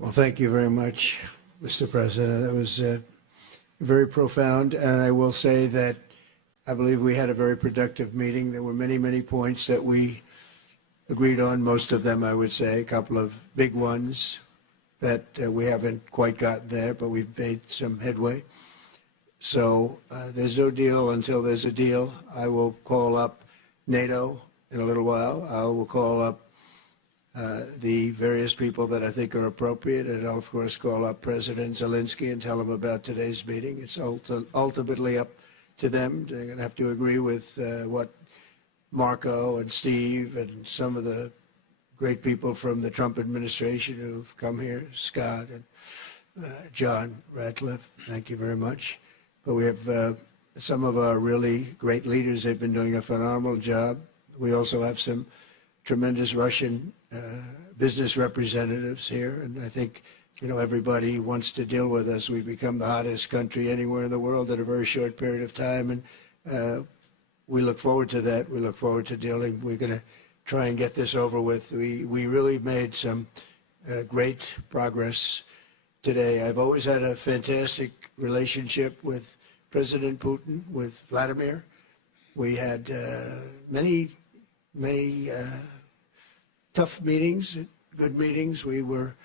Well, thank you very much, Mr. President. That was very profound. And I will say that I believe we had a very productive meeting. There were many, many points that we agreed on, most of them, I would say, a couple of big ones that we haven't quite gotten there, but we've made some headway. So there's no deal until there's a deal. I will call up NATO in a little while. I will call up the various people that I think are appropriate, and I'll, of course, call up President Zelensky and tell him about today's meeting. It's ultimately up to them. They're going to have to agree with what Marco and Steve and some of the great people from the Trump administration who've come here, Scott and John Ratcliffe, thank you very much. But we have some of our really great leaders. They've been doing a phenomenal job. We also have some tremendous Russian business representatives here, and I think everybody wants to deal with us. We've become the hottest country anywhere in the world in a very short period of time, and we look forward to that. We look forward to dealing. We're going to try and get this over with. We really made some great progress today. I've always had a fantastic relationship with President Putin, with Vladimir. We had many tough meetings, good meetings. We were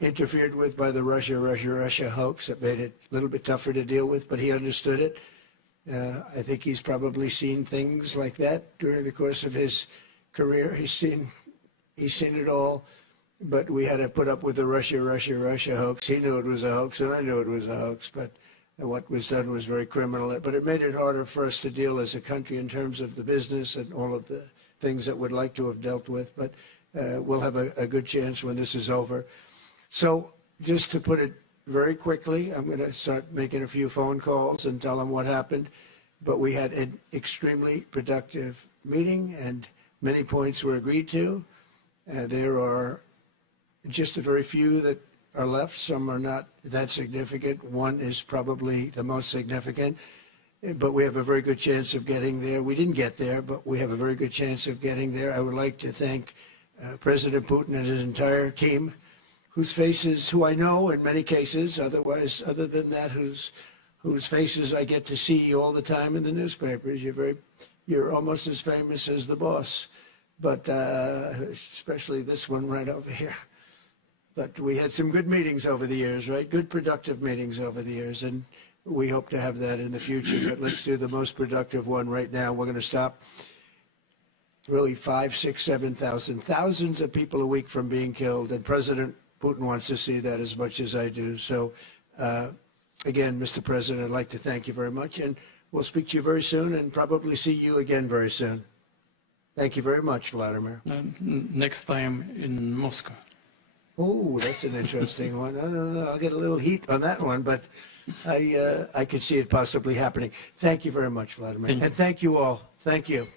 interfered with by the Russia hoax. That made it a little bit tougher to deal with, but he understood it. I think he's probably seen things like that during the course of his career. He's seen it all, but we had to put up with the Russia hoax. He knew it was a hoax, and I knew it was a hoax, but what was done was very criminal. But it made it harder for us to deal as a country in terms of the business and all of the things that we'd like to have dealt with. But we'll have a good chance when this is over. So just to put it very quickly, I'm going to start making a few phone calls and tell them what happened. But we had an extremely productive meeting, and many points were agreed to. There are just a very few that are left. Some are not that significant. One is probably the most significant, but we have a very good chance of getting there. We didn't get there, but we have a very good chance of getting there. I would like to thank President Putin and his entire team, who I know in many cases, other than that, whose faces I get to see all the time in the newspapers. You're almost as famous as the boss, but especially this one right over here. But we had some good meetings over the years, right? Good, productive meetings over the years, and we hope to have that in the future. But let's do the most productive one right now. We're going to stop really 5, 6, 7,000, thousands of people a week from being killed, and President Putin wants to see that as much as I do. So, again, Mr. President, I'd like to thank you very much, and we'll speak to you very soon and probably see you again very soon. Thank you very much, Vladimir. Next time in Moscow. Oh, that's an interesting one. I don't know. I'll get a little heat on that one, but I could see it possibly happening. Thank you very much, Vladimir. And thank you all. Thank you.